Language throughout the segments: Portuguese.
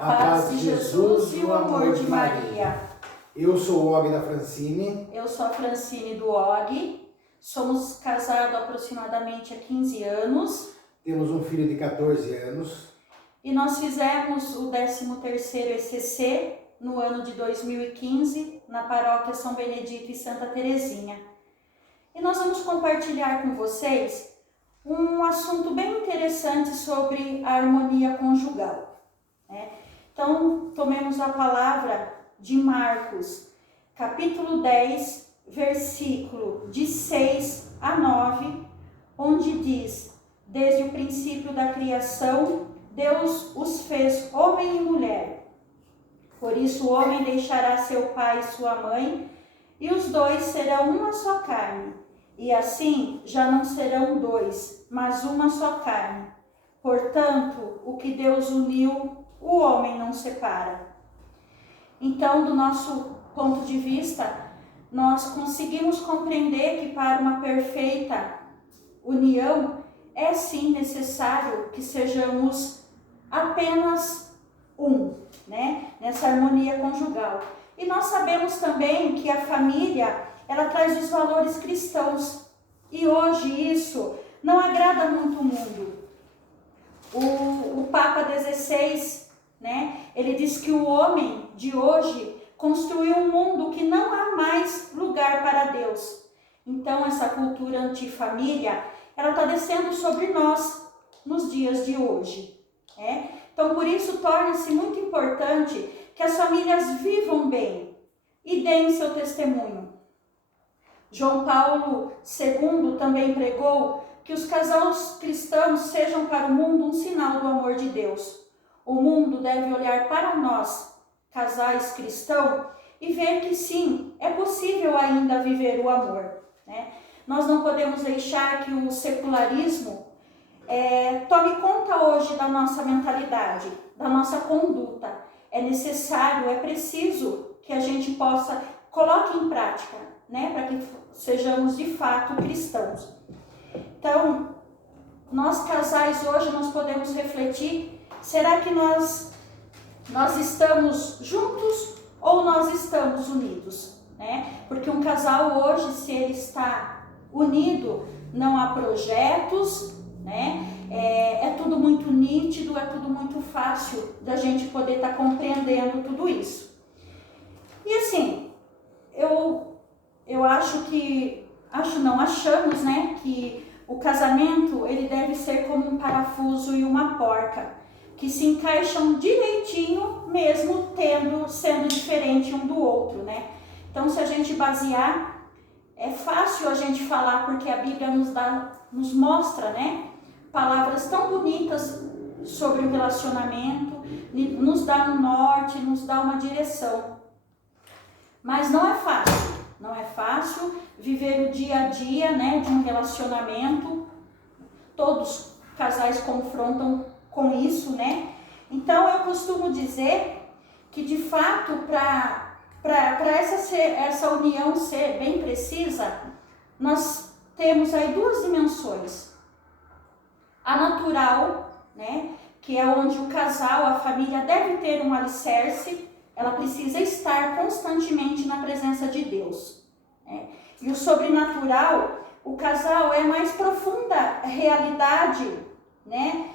A paz de Jesus e o amor de Maria. Eu sou o Og da Francine. Eu sou a Francine do Og. Somos casados aproximadamente há 15 anos. Temos um filho de 14 anos. E nós fizemos o 13º ECC no ano de 2015, na paróquia São Benedito e Santa Terezinha. E nós vamos compartilhar com vocês um assunto bem interessante sobre a harmonia conjugal, né? Então, tomemos a palavra de Marcos, capítulo 10, versículo de 6 a 9, onde diz: desde o princípio da criação, Deus os fez homem e mulher. Por isso o homem deixará seu pai e sua mãe, e os dois serão uma só carne. E assim já não serão dois, mas uma só carne. Portanto, o que Deus uniu, o homem não separa. Então, do nosso ponto de vista, nós conseguimos compreender que para uma perfeita união, é sim necessário que sejamos apenas um, né? Nessa harmonia conjugal. E nós sabemos também que a família, ela traz os valores cristãos. E hoje isso não agrada muito o mundo. O Papa XVI, né? Ele diz que o homem de hoje construiu um mundo que não há mais lugar para Deus. Então essa cultura antifamília, ela está descendo sobre nós nos dias de hoje, né? Então por isso torna-se muito importante que as famílias vivam bem e deem seu testemunho. João Paulo II também pregou que os casais cristãos sejam para o mundo um sinal do amor de Deus. O mundo deve olhar para nós, casais cristãos, e ver que sim, é possível ainda viver o amor, né? Nós não podemos deixar que o secularismo tome conta hoje da nossa mentalidade, da nossa conduta. É necessário, é preciso que a gente coloque em prática, né, para que sejamos de fato cristãos. Então, nós casais hoje nós podemos refletir, será que nós estamos juntos ou nós estamos unidos, né? Porque um casal hoje, se ele está unido, não há projetos, né? É tudo muito nítido, é tudo muito fácil da gente poder estar compreendendo tudo isso. E assim, achamos, né, que o casamento, ele deve ser como um parafuso e uma porca, que se encaixam direitinho, mesmo sendo diferente um do outro, né? Então, se a gente basear, é fácil a gente falar, porque a Bíblia nos mostra, né, palavras tão bonitas sobre o relacionamento, nos dá um norte, nos dá uma direção. Mas não é fácil viver o dia a dia, né, de um relacionamento. Todos os casais confrontam com isso, né? Então eu costumo dizer que de fato para essa união ser bem precisa, nós temos aí duas dimensões. A natural, né, que é onde o casal, a família deve ter um alicerce. Ela precisa estar constantemente na presença de Deus, né? E o sobrenatural, o casal é a mais profunda realidade, né?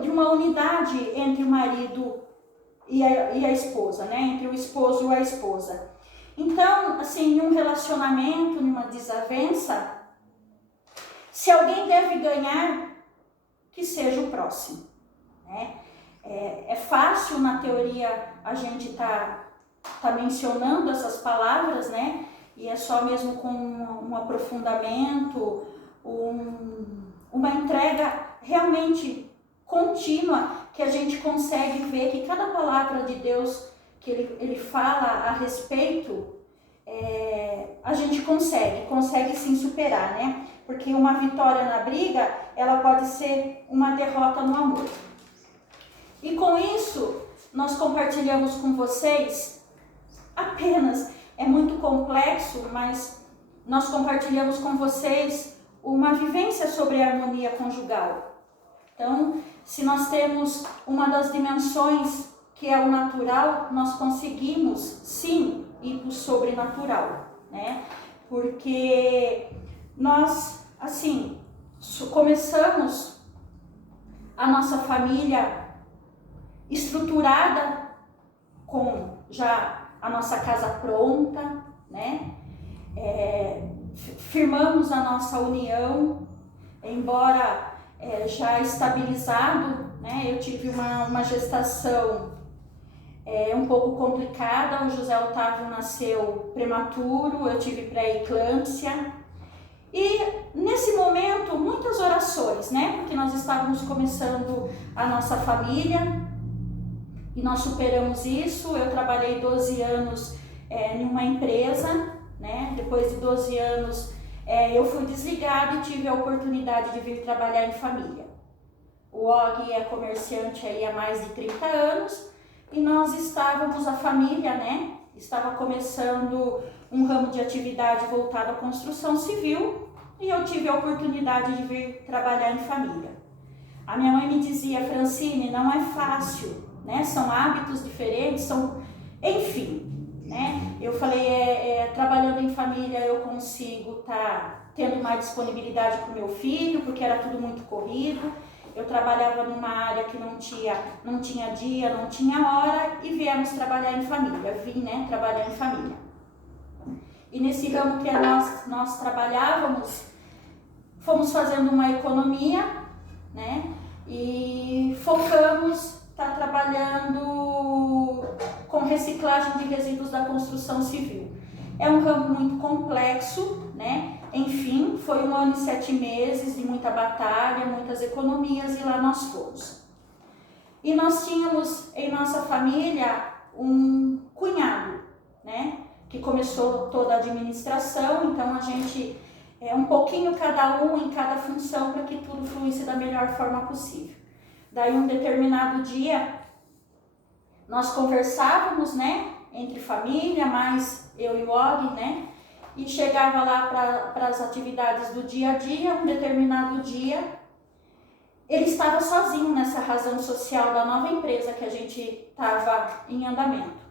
De uma unidade entre o marido e a esposa, né? Entre o esposo e a esposa. Então, assim, em um relacionamento, numa desavença, se alguém deve ganhar, que seja o próximo, né? É fácil na teoria a gente tá mencionando essas palavras, né? E é só mesmo com um aprofundamento, uma entrega realmente contínua que a gente consegue ver que cada palavra de Deus que ele fala a respeito, a gente consegue sim superar, né? Porque uma vitória na briga, ela pode ser uma derrota no amor. E com isso, nós compartilhamos com vocês apenas, é muito complexo, mas nós compartilhamos com vocês uma vivência sobre a harmonia conjugal. Então, se nós temos uma das dimensões que é o natural, nós conseguimos sim ir para o sobrenatural, né? Porque nós, assim, começamos a nossa família estruturada com já a nossa casa pronta, né? Firmamos a nossa união, embora já estabilizado, né? Eu tive uma gestação um pouco complicada, o José Otávio nasceu prematuro, eu tive pré-eclâmpsia. E nesse momento, muitas orações, né? Porque nós estávamos começando a nossa família e nós superamos isso. Eu trabalhei 12 anos em uma empresa, né? Depois de 12 anos eu fui desligada e tive a oportunidade de vir trabalhar em família. O Og é comerciante aí há mais de 30 anos e nós estávamos, a família, né? Estava começando um ramo de atividade voltado à construção civil e eu tive a oportunidade de vir trabalhar em família. A minha mãe me dizia: Francine, não é fácil, né? São hábitos diferentes, enfim, né? Eu falei, trabalhando em família eu consigo estar tendo mais disponibilidade para o meu filho, porque era tudo muito corrido. Eu trabalhava numa área que não tinha dia, não tinha hora, e viemos trabalhar em família. Vim, né, trabalhar em família. E nesse ramo que nós trabalhávamos, fomos fazendo uma economia, né, e focamos estar trabalhando com reciclagem de resíduos da construção civil. É um ramo muito complexo, né? Enfim, foi 1 ano e 7 meses de muita batalha, muitas economias, e lá nós fomos. E nós tínhamos em nossa família um cunhado, né? Que começou toda a administração, então a gente um pouquinho cada um em cada função para que tudo fluísse da melhor forma possível. Daí um determinado dia nós conversávamos, né? Entre família, mais eu e o Og, né? E chegava lá para as atividades do dia a dia. Um determinado dia, ele estava sozinho nessa razão social da nova empresa que a gente estava em andamento.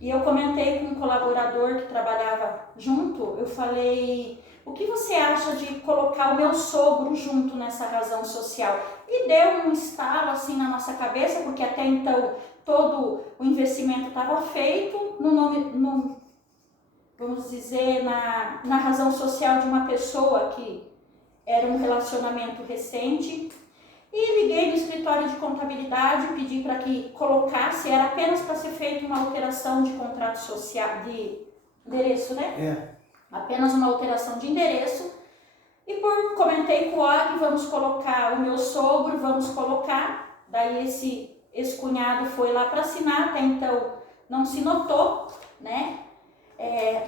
E eu comentei com um colaborador que trabalhava junto, eu falei: o que você acha de colocar o meu sogro junto nessa razão social? E deu um estalo assim na nossa cabeça, porque até então todo o investimento estava feito vamos dizer, na razão social de uma pessoa que era um relacionamento recente. E liguei no escritório de contabilidade, pedi para que colocasse, era apenas para ser feita uma alteração de contrato social, de endereço, né? Apenas uma alteração de endereço. E comentei com o Og, vamos colocar o meu sogro, vamos colocar. Daí esse ex-cunhado foi lá para assinar, até então não se notou, né?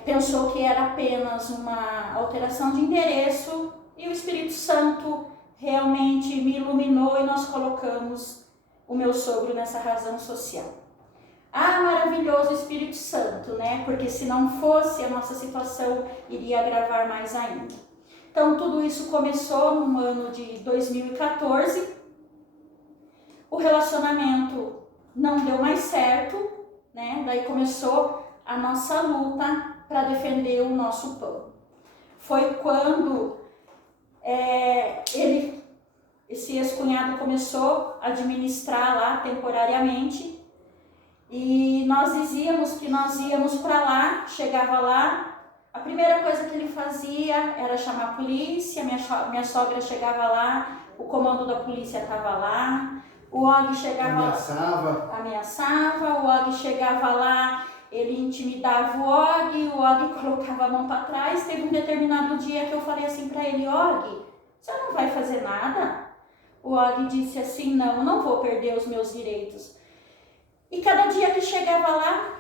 Pensou que era apenas uma alteração de endereço, e o Espírito Santo realmente me iluminou e nós colocamos o meu sogro nessa razão social. Ah, maravilhoso Espírito Santo, né? Porque se não fosse, a nossa situação iria agravar mais ainda. Então tudo isso começou no ano de 2014. O relacionamento não deu mais certo, né? Daí começou a nossa luta para defender o nosso pão. Foi quando esse ex-cunhado começou a administrar lá temporariamente, e nós dizíamos que nós íamos para lá. Chegava lá, a primeira coisa que ele fazia era chamar a polícia. Minha sogra chegava lá, o comando da polícia estava lá, o Og chegava ameaçava, o Og chegava lá, ele intimidava o Og colocava a mão para trás. Teve um determinado dia que eu falei assim para ele: Og, você não vai fazer nada? O Og disse assim: não vou perder os meus direitos. E cada dia que chegava lá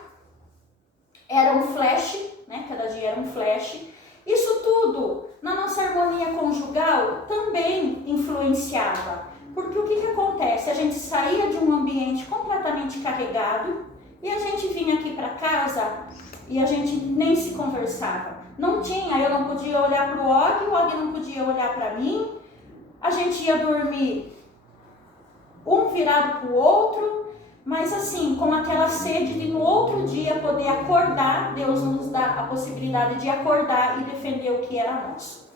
era um flash, né? Cada dia era um flash. Isso tudo na nossa harmonia conjugal também influenciava. Porque o que acontece? A gente saía de um ambiente completamente carregado e a gente vinha aqui para casa e a gente nem se conversava. Eu não podia olhar para o Og não podia olhar para mim. A gente ia dormir um virado para o outro, mas assim, com aquela sede de no outro dia poder acordar. Deus nos dá a possibilidade de acordar e defender o que era nosso.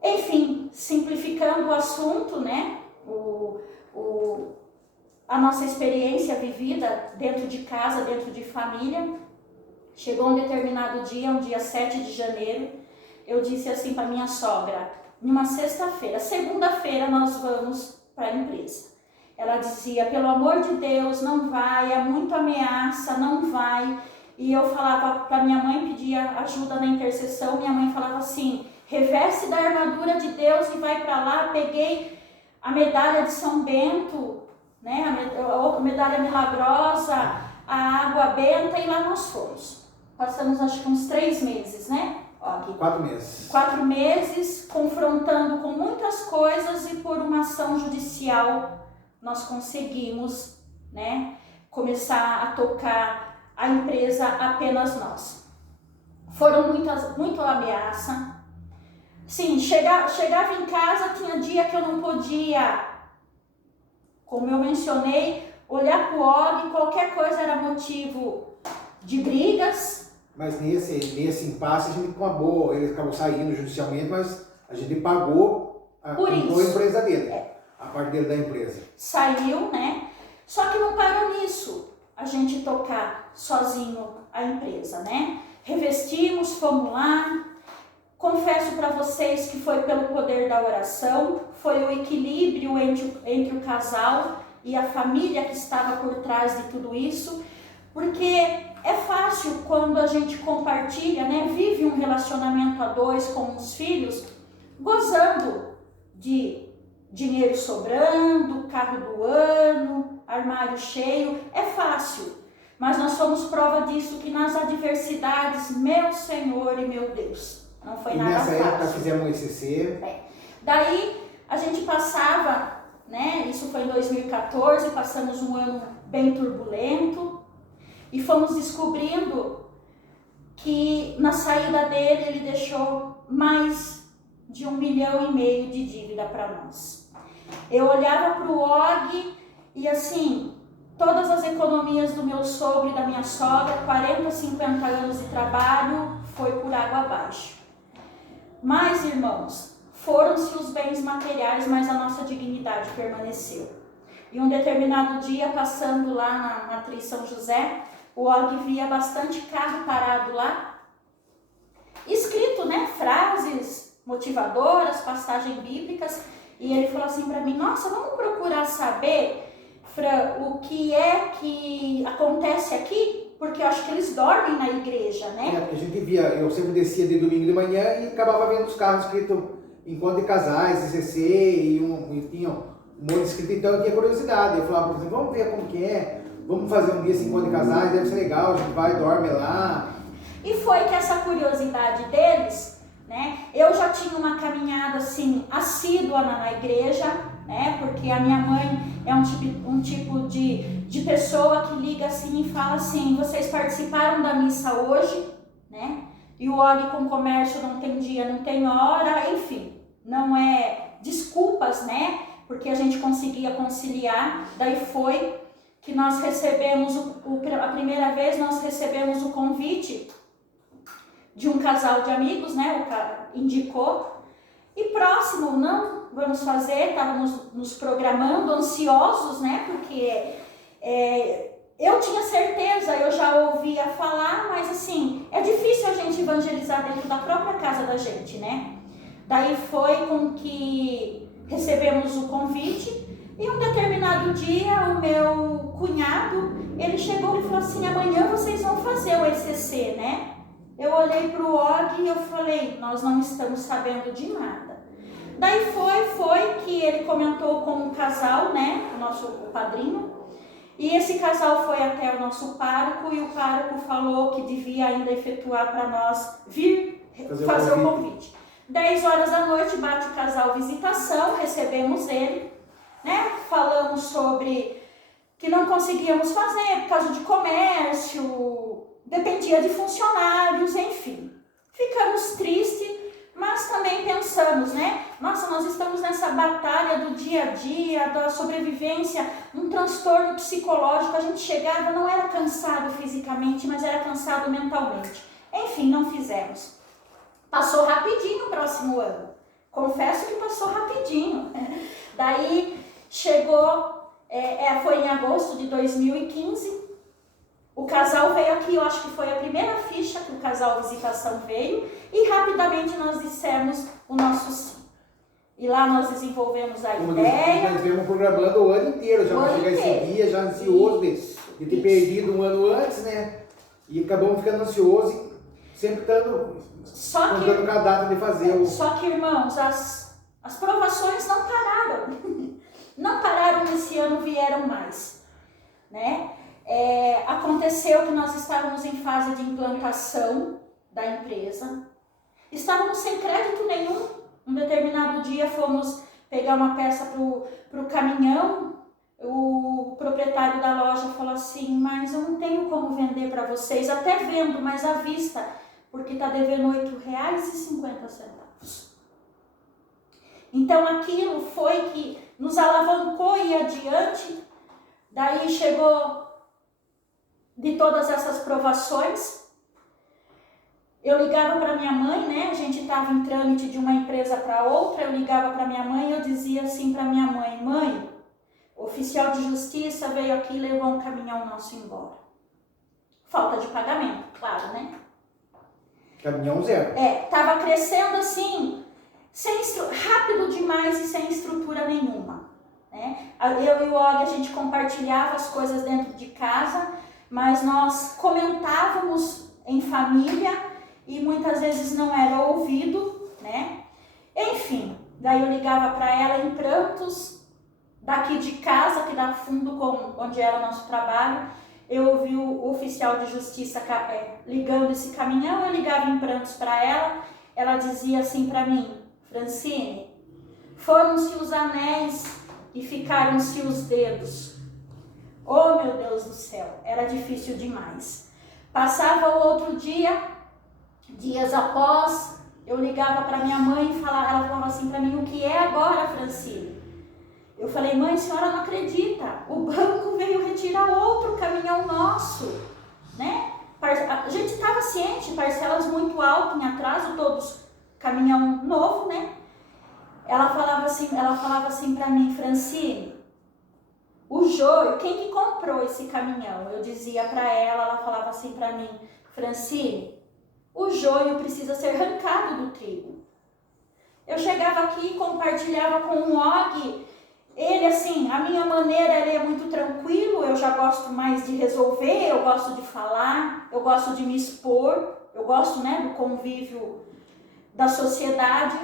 Enfim, simplificando o assunto, né? A nossa experiência vivida dentro de casa, dentro de família. Chegou um determinado dia, um dia 7 de janeiro, eu disse assim para minha sogra, numa sexta-feira, segunda-feira nós vamos para a empresa. Ela dizia, pelo amor de Deus, não vai, é muito ameaça, não vai. E eu falava para minha mãe, pedia ajuda na intercessão, minha mãe falava assim, reveste da armadura de Deus e vai para lá. Peguei a medalha de São Bento, né, a medalha milagrosa, a água benta, e lá nós fomos. Passamos acho que uns 3 meses, né? 4 meses. 4 meses, confrontando com muitas coisas, e por uma ação judicial nós conseguimos, né, começar a tocar a empresa apenas nós. Foram muito ameaça. Sim, chegava em casa, tinha dia que eu não podia, como eu mencionei, olhar para o Og, qualquer coisa era motivo de brigas. Mas nesse impasse a gente acabou, ele acabou saindo judicialmente, mas a gente pagou a empresa dele, a parte dele da empresa. Saiu, né? Só que não parou nisso, a gente tocar sozinho a empresa, né? Revestimos, fomos lá. Confesso para vocês que foi pelo poder da oração, foi o equilíbrio entre o casal e a família que estava por trás de tudo isso, porque é fácil quando a gente compartilha, né? Vive um relacionamento a dois com os filhos, gozando de dinheiro sobrando, carro do ano, armário cheio, é fácil. Mas nós somos prova disso, que nas adversidades, meu Senhor e meu Deus, não foi nada fácil. E nessa época fizemos um ECC. Daí a gente passava, né? Isso foi em 2014, passamos um ano bem turbulento e fomos descobrindo que na saída dele ele deixou mais de 1,5 milhão de dívida para nós. Eu olhava para o Og e assim, todas as economias do meu sogro e da minha sogra, 40, 50 anos de trabalho, foi por água abaixo. Mas, irmãos, foram-se os bens materiais, mas a nossa dignidade permaneceu. E um determinado dia, passando lá na Matriz São José, o Og via bastante carro parado lá, escrito, né, frases motivadoras, passagens bíblicas, e ele falou assim para mim, nossa, vamos procurar saber, Fran, o que é que acontece aqui? Porque eu acho que eles dormem na igreja, né? É, porque a gente via, eu sempre descia de domingo de manhã e acabava vendo os carros escritos Encontro de Casais, ICC, e tinha um monte de escrito, então eu tinha curiosidade. Eu falava, por exemplo, vamos ver como que é, vamos fazer um dia esse Encontro de Casais, deve ser legal, a gente vai, dorme lá. E foi que essa curiosidade deles, né, eu já tinha uma caminhada assim, assídua na igreja, né, porque a minha mãe é um tipo de pessoa que liga assim e fala assim, vocês participaram da missa hoje, né, e o Og com comércio não tem dia, não tem hora, enfim, não é desculpas, né, porque a gente conseguia conciliar. Daí foi que nós recebemos, a primeira vez nós recebemos o convite de um casal de amigos, né, o cara indicou, e próximo, não, vamos fazer, estávamos nos programando, ansiosos, né, porque eu tinha certeza, eu já ouvia falar, mas assim, é difícil a gente evangelizar dentro da própria casa da gente, né. Daí foi com que recebemos o convite, e um determinado dia o meu cunhado, ele chegou e falou assim, amanhã vocês vão fazer o ECC, né. Eu olhei para o Og e eu falei, nós não estamos sabendo de nada. Daí foi que ele comentou com um casal, né, o padrinho, e esse casal foi até o nosso pároco, e o pároco falou que devia ainda efetuar para nós vir fazer o convite. 10 horas da noite bate o casal visitação, recebemos ele, né, falamos sobre que não conseguíamos fazer por causa de comércio, dependia de funcionários, enfim. Ficamos tristes, Mas também pensamos, né? Nossa, nós estamos nessa batalha do dia a dia, da sobrevivência, um transtorno psicológico. A gente chegava, não era cansado fisicamente, mas era cansado mentalmente. Enfim, não fizemos. Passou rapidinho o próximo ano. Confesso que passou rapidinho. Daí chegou, foi em agosto de 2015. O casal veio aqui, eu acho que foi a primeira ficha que o casal Visitação veio, e rapidamente nós dissemos o nosso sim. E lá nós desenvolvemos a ideia. Nós viemos programando o ano inteiro, já para chegar esse dia, já ansioso de ter perdido um ano antes, né? E acabamos ficando ansiosos e sempre estando contando com a data de fazer o... Só que, irmãos, as provações não pararam. Não pararam nesse ano, vieram mais, né? Aconteceu que nós estávamos em fase de implantação da empresa, estávamos sem crédito nenhum. Um determinado dia fomos pegar uma peça para o caminhão, o proprietário da loja falou assim, mas eu não tenho como vender para vocês, até vendo, mas à vista, porque está devendo R$ 8,50. Então aquilo foi que nos alavancou e adiante. Daí chegou de todas essas provações, eu ligava para minha mãe, né? A gente estava em trâmite de uma empresa para outra, eu ligava para minha mãe e eu dizia assim para minha mãe, mãe, o oficial de justiça veio aqui e levou um caminhão nosso embora. Falta de pagamento, claro, né? Caminhão zero. Tava crescendo assim, rápido demais e sem estrutura nenhuma, né? Eu e o Og, a gente compartilhava as coisas dentro de casa, mas nós comentávamos em família e muitas vezes não era ouvido, né? Enfim, daí eu ligava para ela em prantos, daqui de casa, que dá fundo com onde era o nosso trabalho, eu ouvi o oficial de justiça ligando esse caminhão, eu ligava em prantos para ela dizia assim para mim, Francine, foram-se os anéis e ficaram-se os dedos. Oh, meu Deus do céu, era difícil demais. Passava o outro dia, dias após, eu ligava para minha mãe e ela falava assim para mim, o que é agora, Francine? Eu falei, mãe, a senhora não acredita, o banco veio retirar outro caminhão nosso, né? A gente estava ciente, parcelas muito altas em atraso, todos caminhão novo, né? Ela falava assim para mim, Francine, o joio, quem que comprou esse caminhão? Eu dizia para ela falava assim para mim, Francine, o joio precisa ser arrancado do trigo. Eu chegava aqui e compartilhava com o Og, ele assim, a minha maneira, ele é muito tranquilo, eu já gosto mais de resolver, eu gosto de falar, eu gosto de me expor, eu gosto, né, do convívio da sociedade.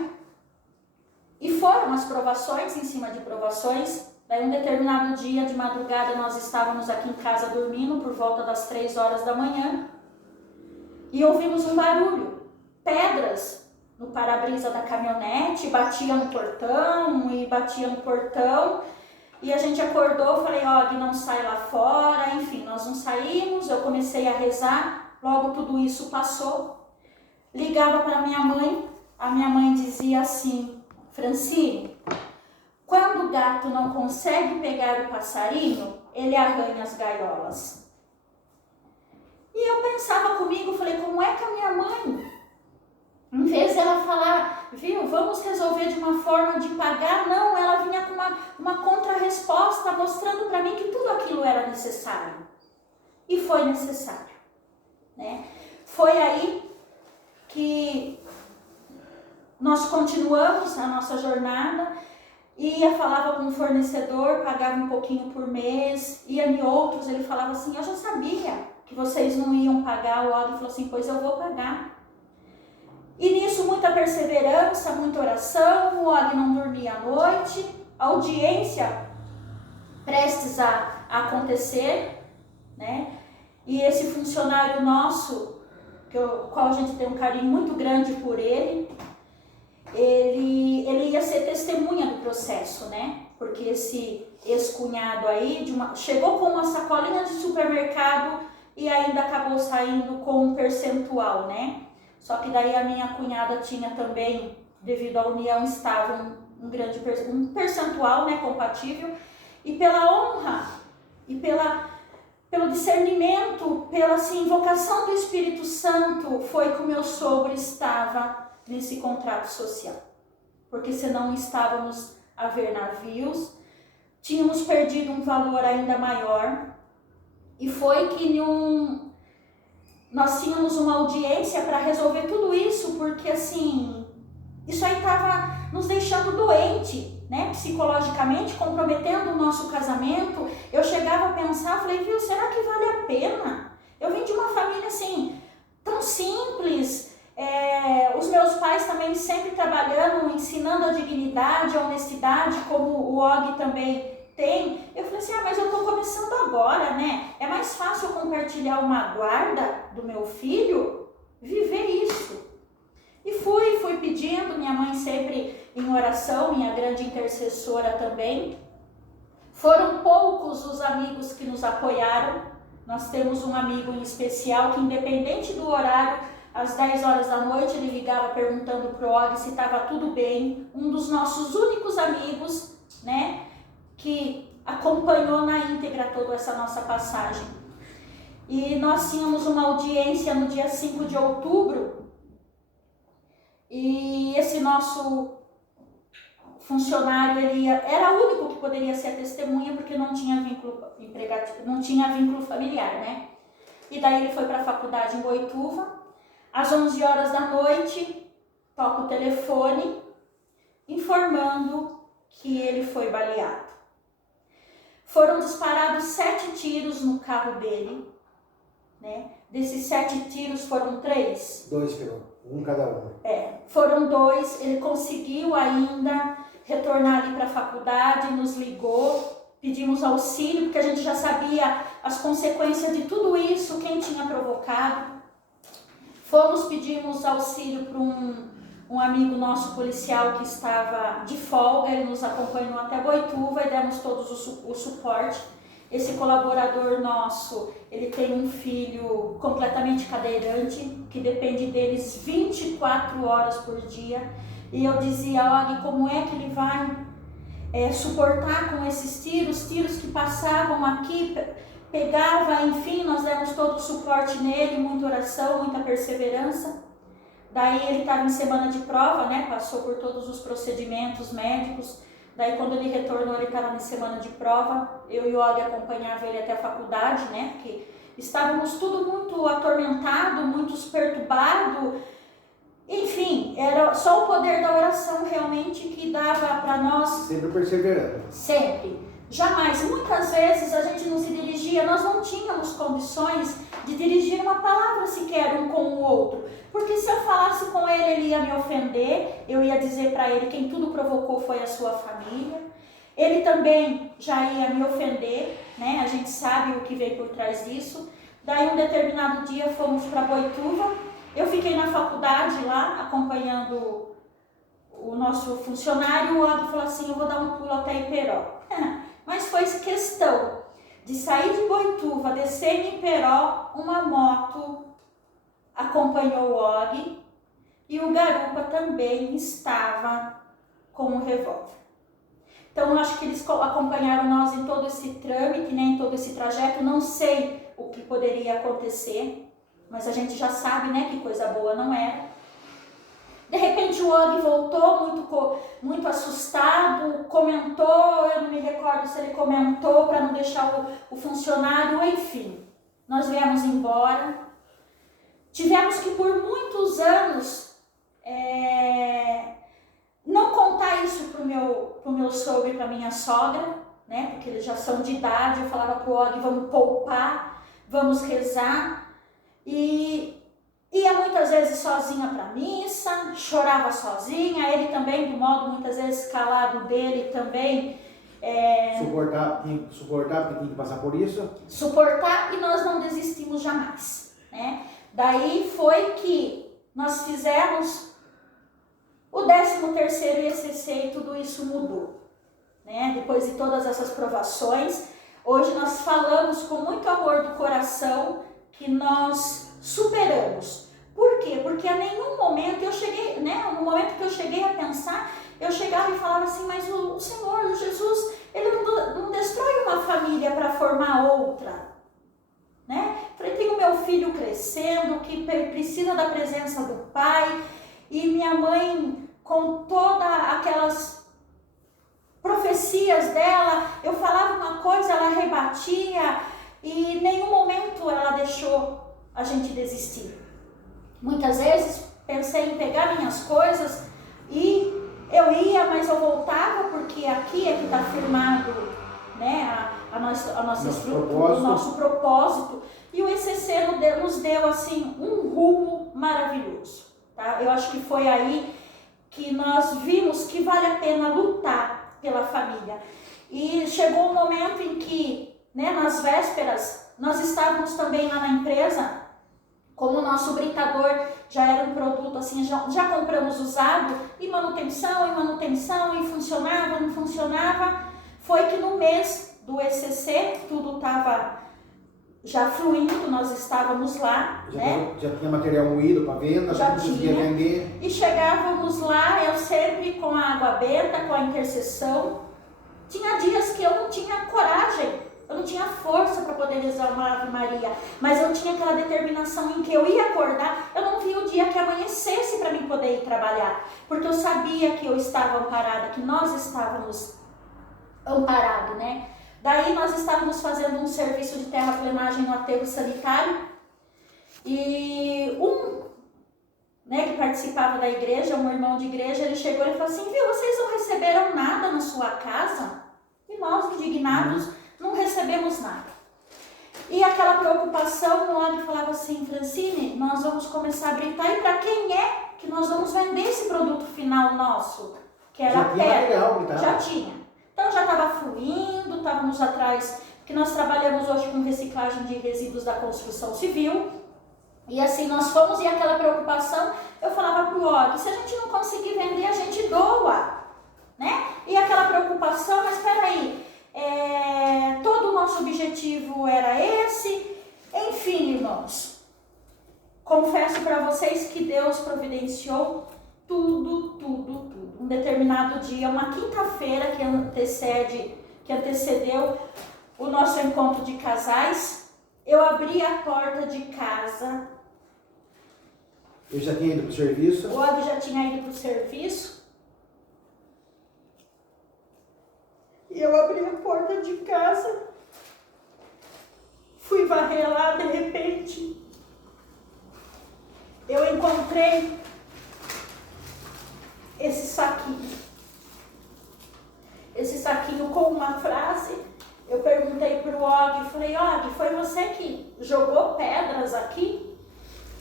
E foram as provações em cima de provações. Daí um determinado dia de madrugada nós estávamos aqui em casa dormindo por volta das 3 horas da manhã e ouvimos um barulho, pedras no para-brisa da caminhonete, batia no portão e a gente acordou, falei, Og, não sai lá fora, enfim, nós não saímos, eu comecei a rezar, logo tudo isso passou, ligava para minha mãe, a minha mãe dizia assim, Francine, quando o gato não consegue pegar o passarinho, ele arranha as gaiolas. E eu pensava comigo, falei, como é que a minha mãe, em vez dela falar, viu, vamos resolver de uma forma de pagar, não, ela vinha com uma contra-resposta mostrando para mim que tudo aquilo era necessário. E foi necessário, né? Foi aí que nós continuamos a nossa jornada, falava com o fornecedor, pagava um pouquinho por mês, ia em outros, ele falava assim, eu já sabia que vocês não iam pagar, o Og falou assim, pois eu vou pagar. E nisso muita perseverança, muita oração, o Og não dormia à noite, a audiência prestes a acontecer, né? E esse funcionário nosso, qual a gente tem um carinho muito grande por ele ia ser testemunha do processo, né? Porque esse ex-cunhado aí chegou com uma sacolinha de supermercado e ainda acabou saindo com um percentual, né? Só que daí a minha cunhada tinha também, devido à união, estava um percentual, né, compatível. E pela honra e pelo discernimento, pela assim, invocação do Espírito Santo, foi que o meu sogro estava nesse contrato social. Porque senão estávamos a ver navios, tínhamos perdido um valor ainda maior. E foi que nós tínhamos uma audiência para resolver tudo isso, porque assim, isso aí estava nos deixando doente, né, psicologicamente, comprometendo o nosso casamento. Eu chegava a pensar, falei, viu, será que vale a pena? Eu vim de uma família assim, tão simples, os meus pais também sempre trabalhando, ensinando a dignidade, a honestidade, como o Og também tem. Eu falei assim, mas eu tô começando agora, né? É mais fácil eu compartilhar uma guarda do meu filho, viver isso. E fui pedindo, minha mãe sempre em oração, minha grande intercessora também. Foram poucos os amigos que nos apoiaram. Nós temos um amigo em especial que, independente do horário, às 10 horas da noite ele ligava perguntando pro Og se estava tudo bem. Um dos nossos únicos amigos, né, que acompanhou na íntegra toda essa nossa passagem. E nós tínhamos uma audiência no dia 5 de outubro, e esse nosso funcionário, ele era o único que poderia ser a testemunha, porque não tinha vínculo empregatício, não tinha vínculo familiar, né? E daí ele foi para a faculdade em Boituva. Às 11 horas da noite, toca o telefone informando que ele foi baleado. Foram disparados 7 tiros no carro dele, né? Desses 7 tiros foram 3. 2 pegou, um cada um. Foram 2, ele conseguiu ainda retornar ali para a faculdade, nos ligou, pedimos auxílio, porque a gente já sabia as consequências de tudo isso, quem tinha provocado. Pedimos auxílio para um amigo nosso policial que estava de folga, ele nos acompanhou até Boituva e demos todos o suporte. Esse colaborador nosso, ele tem um filho completamente cadeirante, que depende deles 24 horas por dia. E eu dizia, Og, como é que ele vai suportar com esses tiros que passavam aqui, pegava, enfim, nós demos todo o suporte nele, muita oração, muita perseverança. Daí ele estava em semana de prova, né? Passou por todos os procedimentos médicos. Daí quando ele retornou, ele estava em semana de prova. Eu e o Og acompanhava ele até a faculdade, né? Porque estávamos tudo muito atormentado, muito perturbado. Enfim, era só o poder da oração realmente que dava para nós. Sempre perseverando. Sempre. Jamais, muitas vezes a gente não se dirigia, nós não tínhamos condições de dirigir uma palavra sequer um com o outro. Porque se eu falasse com ele, ele ia me ofender, eu ia dizer para ele quem tudo provocou foi a sua família. Ele também já ia me ofender, né? A gente sabe o que veio por trás disso. Daí um determinado dia fomos para Boituva, eu fiquei na faculdade lá, acompanhando o nosso funcionário, o Og falou assim, eu vou dar um pulo até Iperó. Mas foi questão de sair de Boituva, descer em Iperó, uma moto acompanhou o Og e o Garupa também estava com um revólver. Então, eu acho que eles acompanharam nós em todo esse trâmite, né, em todo esse trajeto. Não sei o que poderia acontecer, mas a gente já sabe, né, que coisa boa não era. De repente o Og voltou muito assustado, comentou, eu não me recordo se ele comentou para não deixar o funcionário, enfim. Nós viemos embora. Tivemos que por muitos anos não contar isso pro meu sogro e pra minha sogra, né? Porque eles já são de idade. Eu falava pro Og, vamos poupar, vamos rezar. E ia muitas vezes sozinha para missa, chorava sozinha, ele também, do modo muitas vezes calado dele também. Suportar, porque tinha que passar por isso. Suportar, e nós não desistimos jamais, né? Daí foi que nós fizemos o 13º ECC e tudo isso mudou, né? Depois de todas essas provações, hoje nós falamos com muito amor do coração que nós superamos. Por quê? Porque a nenhum momento eu cheguei, né? No momento que eu cheguei a pensar, eu chegava e falava assim, mas o Senhor, o Jesus, Ele não destrói uma família para formar outra. Né? Falei, tem o meu filho crescendo, que precisa da presença do pai, e minha mãe, com todas aquelas profecias dela, eu falava uma coisa, ela rebatia, e em nenhum momento ela deixou a gente desistir. Muitas vezes pensei em pegar minhas coisas e eu ia, mas eu voltava, porque aqui é que está firmado, né, a nossa estrutura, o nosso propósito. E o ECC nos deu assim um rumo maravilhoso. Tá? Eu acho que foi aí que nós vimos que vale a pena lutar pela família. E chegou um momento em que, né, nas vésperas, nós estávamos também lá na empresa. Como o nosso britador já era um produto assim, já compramos usado, e manutenção, e funcionava, não funcionava, foi que no mês do ECC tudo estava já fluindo, nós estávamos lá, já tinha material moído para venda, já conseguia vender. E chegávamos lá, eu sempre com a água benta, com a intercessão. Tinha dias que eu não tinha coragem, eu não tinha força para poder rezar uma Ave Maria, mas eu tinha aquela determinação em que eu ia acordar, eu não via o dia que amanhecesse para mim poder ir trabalhar, porque eu sabia que eu estava amparada, que nós estávamos amparados, né? Daí nós estávamos fazendo um serviço de terraplenagem no aterro sanitário, e né, que participava da igreja, um irmão de igreja, ele chegou e falou assim, viu, vocês não receberam nada na sua casa? E nós, indignados, não recebemos nada. E aquela preocupação, o homem falava assim, Francine, nós vamos começar a gritar, e para quem é que nós vamos vender esse produto final nosso? Que era a pedra. Já tinha. Então já estava fluindo, estávamos atrás, porque nós trabalhamos hoje com reciclagem de resíduos da construção civil. E assim nós fomos, e aquela preocupação, eu falava para o Og, se a gente não conseguir vender, a gente doa, né? E aquela preocupação, mas espera aí, todo o nosso objetivo era esse. Enfim, irmãos, confesso para vocês que Deus providenciou tudo. Um determinado dia, uma quinta-feira que antecedeu o nosso encontro de casais, eu abri a porta de casa. Eu já tinha ido para o serviço. O Og já tinha ido para o serviço. E eu abri a porta de casa. Fui varrer lá, de repente. Eu encontrei esse saquinho. Esse saquinho com uma frase. Eu perguntei para o Og, falei, Og, foi você que jogou pedras aqui?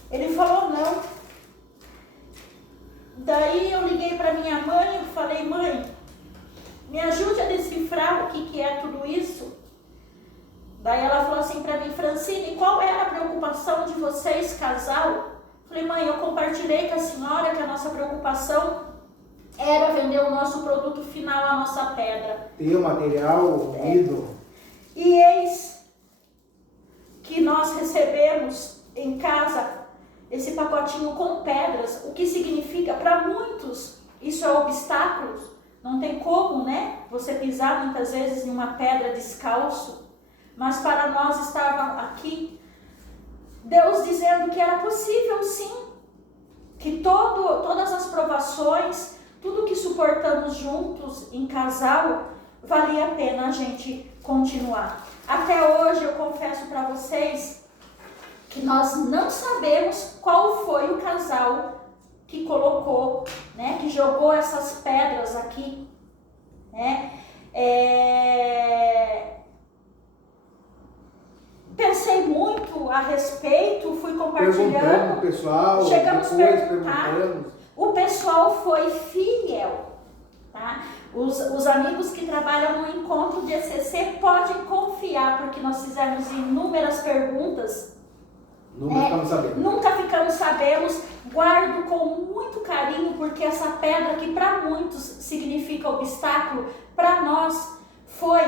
Ele falou, não. Daí eu liguei para minha mãe e falei, mãe, me ajude a decifrar o que é tudo isso. Daí ela falou assim para mim, Francine, qual era a preocupação de vocês, casal? Falei, mãe, eu compartilhei com a senhora que a nossa preocupação era vender o nosso produto final, a nossa pedra. Ter o material unido. E eis que nós recebemos em casa esse pacotinho com pedras, o que significa, para muitos, isso é obstáculos, não tem como, né, você pisar muitas vezes em uma pedra descalço, mas para nós estava aqui, Deus dizendo que era possível sim, que todas as provações, tudo que suportamos juntos em casal, valia a pena a gente continuar. Até hoje eu confesso para vocês que nós não sabemos qual foi o casal que colocou, né, que jogou essas pedras aqui, né? Pensei muito a respeito, fui compartilhando. Perguntando pro pessoal, chegamos a perguntar. perguntamos. O pessoal foi fiel, tá? Os amigos que trabalham no encontro de ECC podem confiar, porque nós fizemos inúmeras perguntas. Nunca ficamos sabendo. Guardo com muito carinho, porque essa pedra que para muitos significa obstáculo, para nós foi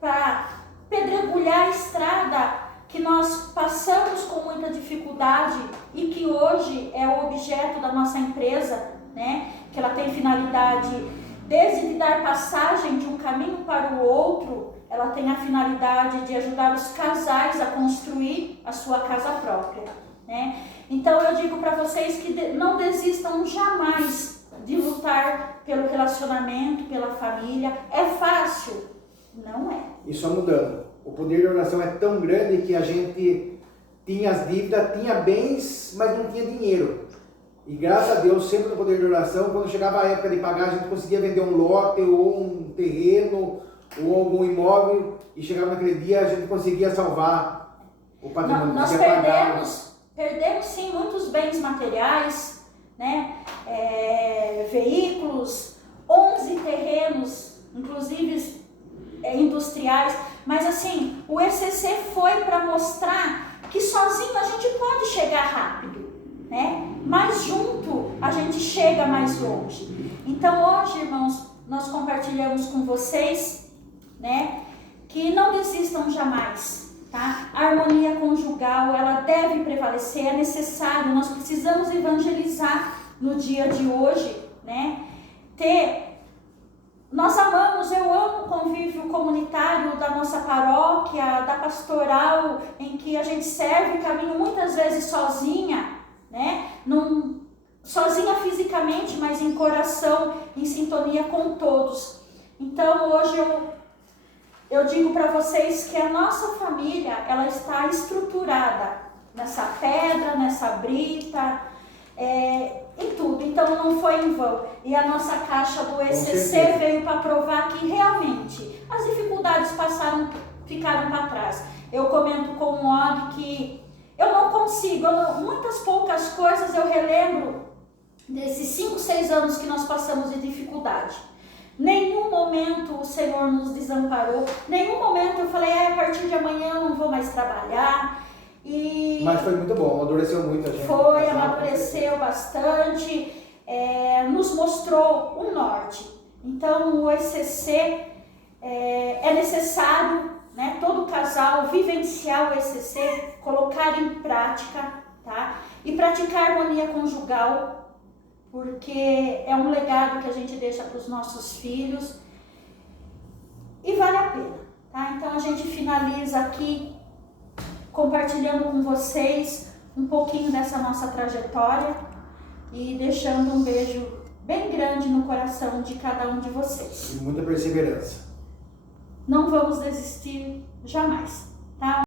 para pedregulhar a estrada que nós passamos com muita dificuldade. dificuldade e que hoje é o objeto da nossa empresa, né? Que ela tem finalidade desde de dar passagem de um caminho para o outro, ela tem a finalidade de ajudar os casais a construir a sua casa própria, né? Então eu digo para vocês que não desistam jamais de lutar pelo relacionamento, pela família. É fácil? Não é. E só mudando. O poder de oração é tão grande que a gente tinha as dívidas, tinha bens, mas não tinha dinheiro. E graças a Deus, sempre no poder de oração, quando chegava a época de pagar, a gente conseguia vender um lote ou um terreno ou algum imóvel, e chegava naquele dia, a gente conseguia salvar o patrimônio. Nós perdemos sim muitos bens materiais, né? Veículos, 11 terrenos, inclusive industriais, mas assim, o ECC foi para mostrar que sozinho a gente pode chegar rápido, né? Mas junto a gente chega mais longe. Então hoje, irmãos, nós compartilhamos com vocês, né, que não desistam jamais, tá? A harmonia conjugal, ela deve prevalecer, é necessário, nós precisamos evangelizar no dia de hoje, né? Nós amamos, eu amo o convívio comunitário da nossa paróquia, da pastoral, em que a gente serve, caminho muitas vezes sozinha, né? Sozinha fisicamente, mas em coração, em sintonia com todos. Então hoje eu digo para vocês que a nossa família, ela está estruturada nessa pedra, nessa brita, em tudo. Então não foi em vão. E a nossa caixa do ECC veio para provar que realmente as dificuldades ficaram para trás. Eu comento com o Og que eu não consigo, muitas poucas coisas eu relembro desses 5, 6 anos que nós passamos de dificuldade. Nenhum momento o Senhor nos desamparou, nenhum momento eu falei, a partir de amanhã eu não vou mais trabalhar. Mas foi muito bom, amadureceu muito a gente. Foi, amadureceu bastante, nos mostrou um norte. Então o ECC é necessário, né, todo casal vivenciar o ECC, colocar em prática, tá? E praticar harmonia conjugal, porque é um legado que a gente deixa para os nossos filhos e vale a pena, tá? Então a gente finaliza aqui compartilhando com vocês um pouquinho dessa nossa trajetória e deixando um beijo bem grande no coração de cada um de vocês. E muita perseverança. Não vamos desistir jamais, tá?